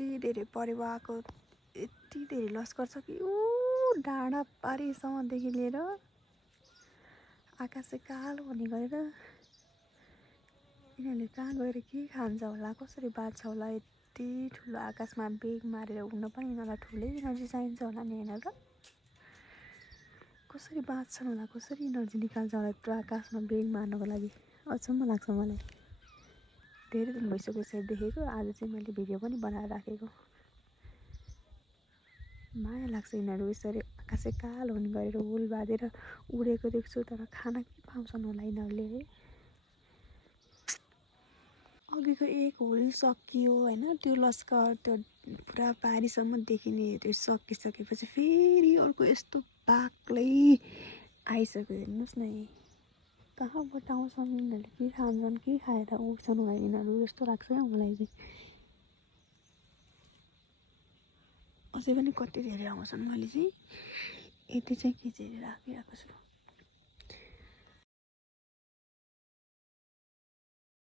यति धेरै परेवा आएको यति धेरै लस्कर छ कि ऊ डाँडा पारिसम्मदेखि लिएर आकाश चाहिँ कालो हुने गरेर यिनीहरूले कहाँ गएर के खान्छ होला कसरी बाँच्छ होला यति ठुलो आकाशमा बेग मारेर उड्न पनि यिनीहरूलाई ठुलै इनर्जी चाहिन्छ होला नि होइन र कसरी बाँच्छन् होला कसरी इनर्जी निकाल्छ होला यत्रो आकाशमा बेग मार्नको लागि अचम्म लाग्छ मलाई धेरै दिन भइसक्यो यसरी देखेको आज चाहिँ मैले भिडियो पनि बनाएर राखेको माया लाग्छ यिनीहरू यसरी आकाशै कालो हुने गरेर हुल बाँधेर उडेको देख्छु तर खाना के पाउँछन् होला यिनीहरूले है अघिको एक हुल सकियो होइन त्यो लस्कर त्यो पुरा पारीसम्म देखिने त्यो सकिसकेपछि फेरि अर्को यस्तो बाक्लै आइसक्यो हेर्नुहोस् न कहाँबाट आउँछन् यिनीहरूले के खान्छन् के खाएर उठ्छन् होला यिनीहरू जस्तो लाग्छ क्या मलाई चाहिँ अझै पनि कति धेरै आउँछन् मैले चाहिँ यति चाहिँ खिचेर राखिरहेको छु